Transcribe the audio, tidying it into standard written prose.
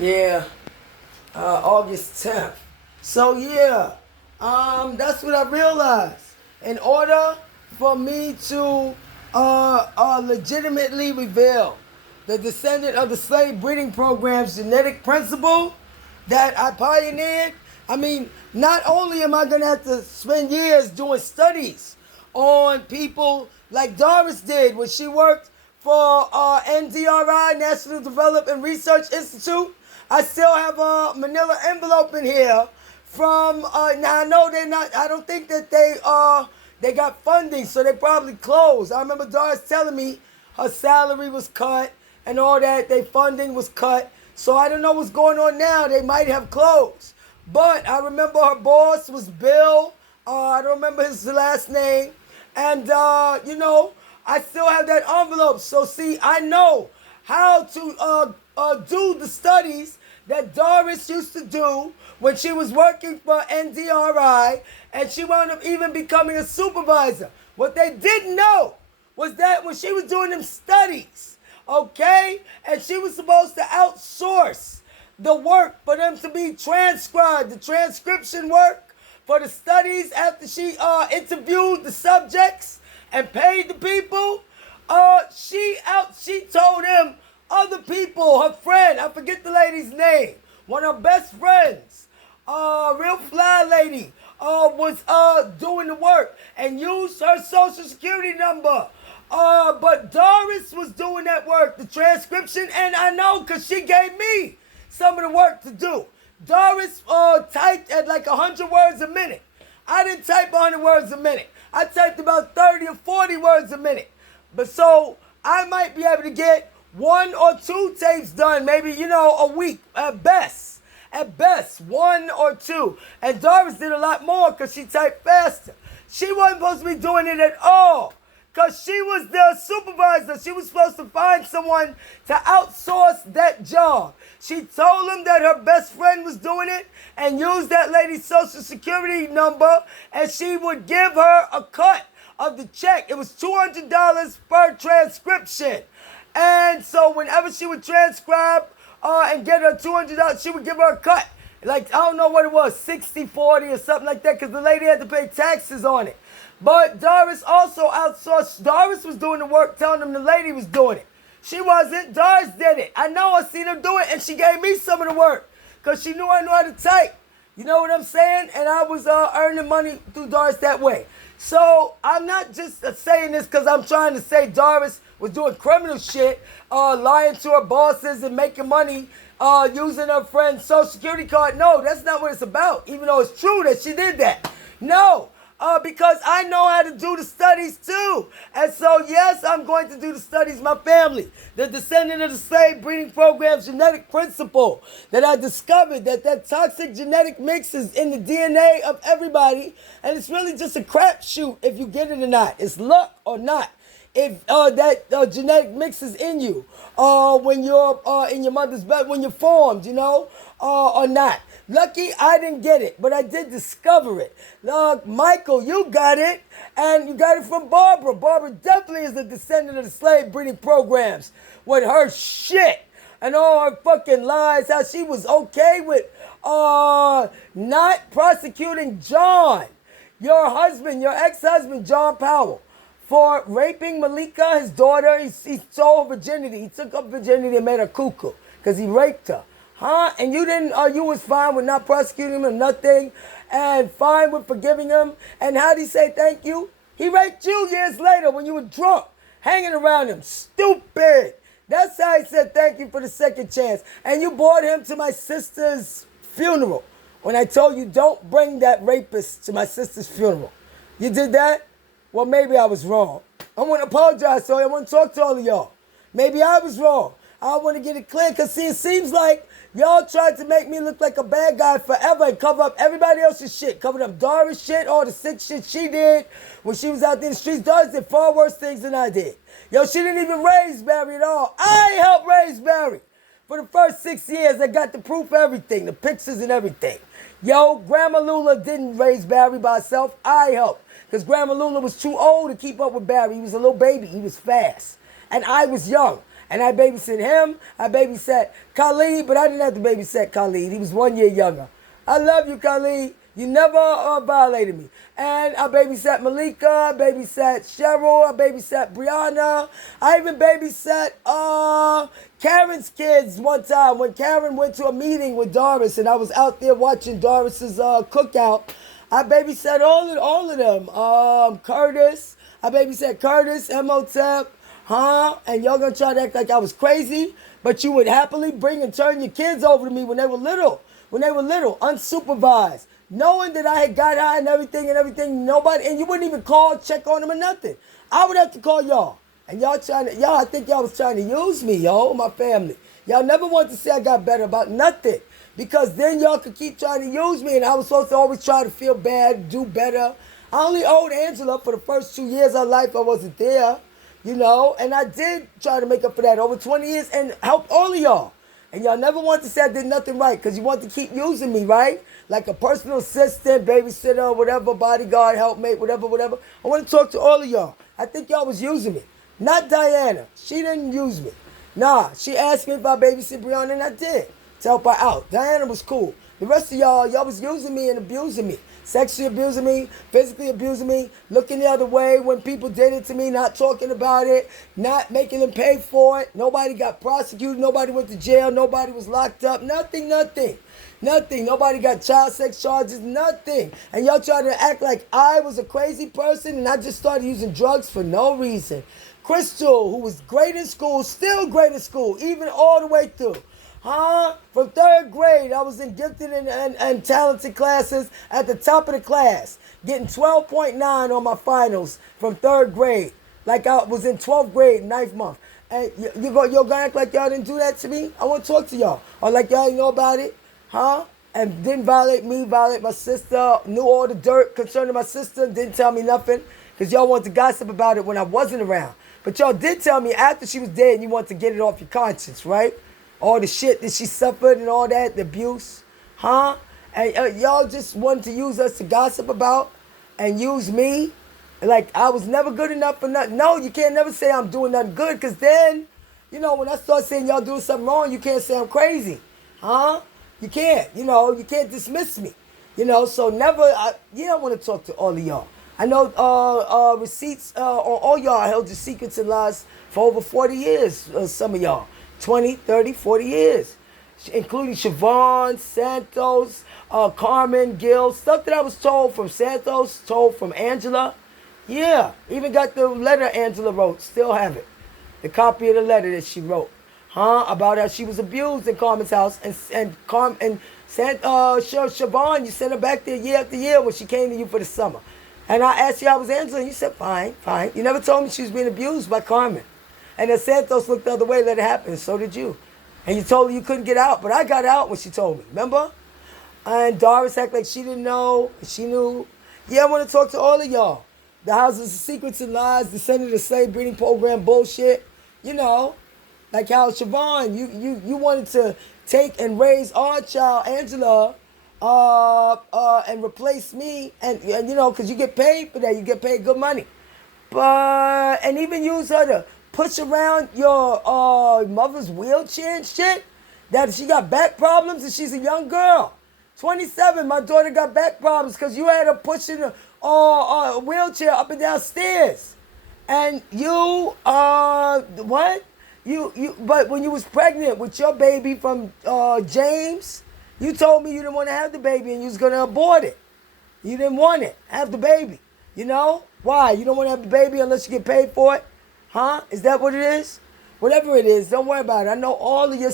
Yeah, August 10th. So yeah, that's what I realized. In order for me to legitimately reveal the descendant of the slave breeding program's genetic principle that I pioneered, I mean, not only am I gonna have to spend years doing studies on people like Doris did when she worked for NDRI, National Development Research Institute. I still have a manila envelope in here from, now I know they're not, I don't think that they got funding, so they probably closed. I remember Doris telling me her salary was cut and all that, their funding was cut. So I don't know what's going on now. They might have closed. But I remember her boss was Bill. I don't remember his last name. And, I still have that envelope. So, see, I know how to do the studies that Doris used to do when she was working for NDRI, and she wound up even becoming a supervisor. What they didn't know was that when she was doing them studies, okay, and she was supposed to outsource the work for them to be transcribed, the transcription work for the studies after she interviewed the subjects and paid the people. She told him other people, her friend, I forget the lady's name, one of her best friends, real fly lady, was doing the work and used her social security number. But Doris was doing that work, the transcription, and I know because she gave me some of the work to do. Doris typed at like 100 words a minute. I didn't type 100 words a minute. I typed about 30 or 40 words a minute. But so I might be able to get 1 or 2 tapes done, maybe, a week at best. At best, 1 or 2. And Doris did a lot more because she typed faster. She wasn't supposed to be doing it at all because she was the supervisor. She was supposed to find someone to outsource that job. She told him that her best friend was doing it and used that lady's social security number, and she would give her a cut of the check. It was $200 per transcription. And so whenever she would transcribe and get her $200, she would give her a cut. Like, I don't know what it was, 60-40 or something like that, because the lady had to pay taxes on it. But Doris also outsourced. Doris was doing the work, telling them the lady was doing it. She wasn't. Doris did it. I know. I seen her do it, and she gave me some of the work because she knew I knew how to type. You know what I'm saying? And I was earning money through Doris that way. So I'm not just saying this because I'm trying to say Doris was doing criminal shit, lying to her bosses and making money using her friend's social security card. No, that's not what it's about, even though it's true that she did that. No. Because I know how to do the studies too. And so, yes, I'm going to do the studies, my family. The descendant of the slave breeding program's genetic principle that I discovered, that toxic genetic mix is in the DNA of everybody. And it's really just a crapshoot if you get it or not. It's luck or not. If that genetic mix is in you when you're in your mother's belly, when you're formed, or not. Lucky I didn't get it, but I did discover it. Michael, you got it, and you got it from Barbara. Barbara definitely is a descendant of the slave breeding programs with her shit and all her fucking lies, how she was okay with not prosecuting John, your husband, your ex-husband, John Powell, for raping Malika, his daughter. He stole her virginity. He took her virginity and made her cuckoo because he raped her. Huh? And you didn't, you was fine with not prosecuting him or nothing, and fine with forgiving him. And how'd he say thank you? He raped you years later when you were drunk, hanging around him. Stupid. That's how he said thank you for the second chance. And you brought him to my sister's funeral when I told you don't bring that rapist to my sister's funeral. You did that? Well, maybe I was wrong. I want to apologize, so I want to talk to all of y'all. Maybe I was wrong. I want to get it clear because, see, it seems like y'all tried to make me look like a bad guy forever and cover up everybody else's shit. Covered up Doris' shit, all the sick shit she did when she was out there in the streets. Doris did far worse things than I did. Yo, she didn't even raise Barry at all. I helped raise Barry. For the first 6 years, I got the proof, everything, the pictures and everything. Yo, Grandma Lula didn't raise Barry by herself. I helped. Because Grandma Lula was too old to keep up with Barry. He was a little baby. He was fast. And I was young. And I babysat him. I babysat Khalid, but I didn't have to babysit Khalid. He was 1 year younger. I love you, Khalid. You never violated me. And I babysat Malika, I babysat Cheryl, I babysat Brianna. I even babysat Karen's kids one time when Karen went to a meeting with Doris and I was out there watching Doris's cookout. I babysat all of them. Curtis, I babysat Curtis, Emotep, and y'all gonna try to act like I was crazy, but you would happily bring and turn your kids over to me when they were little, unsupervised, knowing that I had got high and everything, nobody, and you wouldn't even call, check on them or nothing. I would have to call y'all. And y'all, I think y'all was trying to use me, my family. Y'all never wanted to say I got better about nothing. Because then y'all could keep trying to use me and I was supposed to always try to feel bad, do better. I only owed Angela for the first 2 years of life I wasn't there, and I did try to make up for that over 20 years and help all of y'all. And y'all never want to say I did nothing right because you want to keep using me, right? Like a personal assistant, babysitter, whatever, bodyguard, helpmate, whatever. I want to talk to all of y'all. I think y'all was using me. Not Diana. She didn't use me. Nah, she asked me if I babysit Brianna and I did to help her out. Diana was cool. The rest of y'all was using me and abusing me. Sexually abusing me, physically abusing me, looking the other way when people did it to me, not talking about it, not making them pay for it. Nobody got prosecuted, nobody went to jail, nobody was locked up, nothing. Nobody got child sex charges, nothing. And y'all trying to act like I was a crazy person and I just started using drugs for no reason. Crystal, who was great in school, still great in school, even all the way through. From third grade, I was in gifted and talented classes at the top of the class, getting 12.9 on my finals from third grade, like I was in 12th grade, 9th month. And you're gonna act like y'all didn't do that to me? I want to talk to y'all. Or like y'all didn't know about it, and didn't violate me, violate my sister, knew all the dirt concerning my sister, didn't tell me nothing, because y'all wanted to gossip about it when I wasn't around. But y'all did tell me after she was dead and you want to get it off your conscience, right? All the shit that she suffered and all that, the abuse, And y'all just wanted to use us to gossip about and use me like I was never good enough for nothing. No, you can't never say I'm doing nothing good because then, when I start saying y'all doing something wrong, you can't say I'm crazy, You can't, you can't dismiss me, so never, I want to talk to all of y'all. I know receipts on all y'all. I held your secrets and lies for over 40 years, some of y'all. 20, 30, 40 years, including Siobhan, Santos, Carmen, Gil, stuff that I was told from Santos, told from Angela. Yeah, even got the letter Angela wrote, still have it. The copy of the letter that she wrote, about how she was abused in Carmen's house. And Siobhan, you sent her back there year after year when she came to you for the summer. And I asked you how was Angela, and you said, fine. You never told me she was being abused by Carmen. And then Santos looked the other way, let it happen. So did you. And you told her you couldn't get out, but I got out when she told me. Remember? And Doris acted like she didn't know. She knew. Yeah, I want to talk to all of y'all. The Houses of Secrets and Lies, the Senator Slave Breeding Program bullshit. Like how Siobhan, you wanted to take and raise our child, Angela, and replace me. And because you get paid for that. You get paid good money. And even use her to push around your mother's wheelchair and shit. That she got back problems and she's a young girl. 27, my daughter got back problems because you had her pushing a wheelchair up and down stairs. And you, what? But when you was pregnant with your baby from James, you told me you didn't want to have the baby and you was going to abort it. You didn't want it. Have the baby. Why? You don't want to have the baby unless you get paid for it? Is that what it is? Whatever it is, don't worry about it. I know all of your